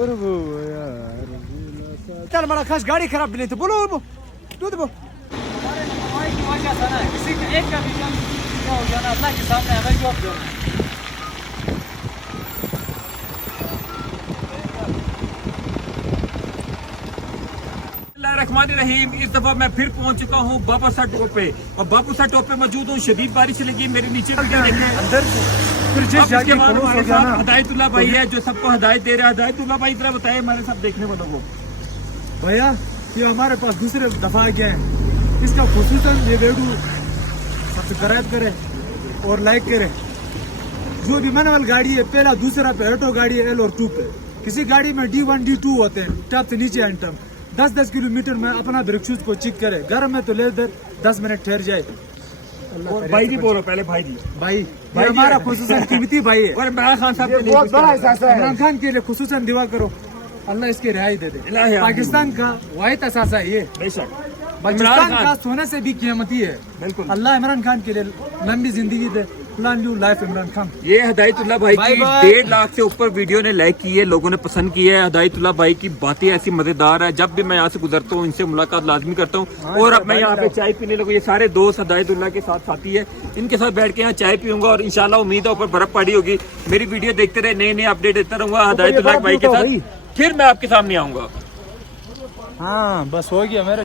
और वो यार चल बड़ा खास गाड़ी खराब नहीं तो बोलो दूध बो हमारे लापरवाही की वजह से ना किसी का एक का भी काम क्या हो गया ना अल्लाह के सामने हमें जवाब देना है। रहीम इस दफा मैं फिर पहुंच चुका हूं बाबूसा टॉप पे और बाबूसा टॉप पे मौजूद हूं। शदीद बारिश लगी मेरे नीचे अंदर फिर जिस इसके बाद हो हमारे गया साथ ना हदायतुल्लाह भाई है जो सबको हदायत दे रहा है। हदायतुल्लाह भाई इतना बताए हमारे सब देखने वालों को। भैया ये हमारे पास दूसरे दफा आ गए हैं। इसका खुसूसन ये वीडियो सब्सक्राइब करे और लाइक करे। जो भी मैनुअल गाड़ी है पहला दूसरा पे ऑटो गाड़ी है L और 2 पे। किसी गाड़ी में D1 D2 होते हैं टॉप से नीचे एंटम 10-10 किलोमीटर में अपना ब्रेक शूज को चेक करे। घर में तो ले 10 मिनट ठहर जाए। और भाई जी बोलो पहले भाई जी भाई हमारा खुसूसन कीमती भाई है और इमरान खान साहब के लिए बहुत बड़ा एहसास है। इमरान खान के लिए खुसूसन दुआ करो अल्लाह इसकी रिहाई दे दे। पाकिस्तान का वाहिद असासा है ये। बेशक पाकिस्तान का सोने से भी कीमती है। बिल्कुल अल्लाह इमरान खान के लिए लंबी जिंदगी दे। Plan you life Imran Khan. ये हदायतुल्लाह भाई की 1.5 लाख से ऊपर वीडियो ने लाइक की है, लोगों ने पसंद की है। हदायतुल्लाह भाई की बातें ऐसी मजेदार है, जब भी मैं यहाँ से गुजरता हूँ इनसे मुलाकात लाजमी करता हूँ। और अब मैं यहाँ पे चाय पीने लगूँ। ये सारे दोस्त हदायतुल्लाह के साथ साथी है, इनके साथ बैठ के यहाँ चाय पीऊंगा और इंशाल्लाह उम्मीद है ऊपर बर्फ पड़ी होगी। मेरी वीडियो देखते रहे, नए नए अपडेट देता रहूंगा हदायतुल्लाह भाई के साथ। फिर मैं आपके सामने आऊंगा। हाँ बस हो गया मेरा।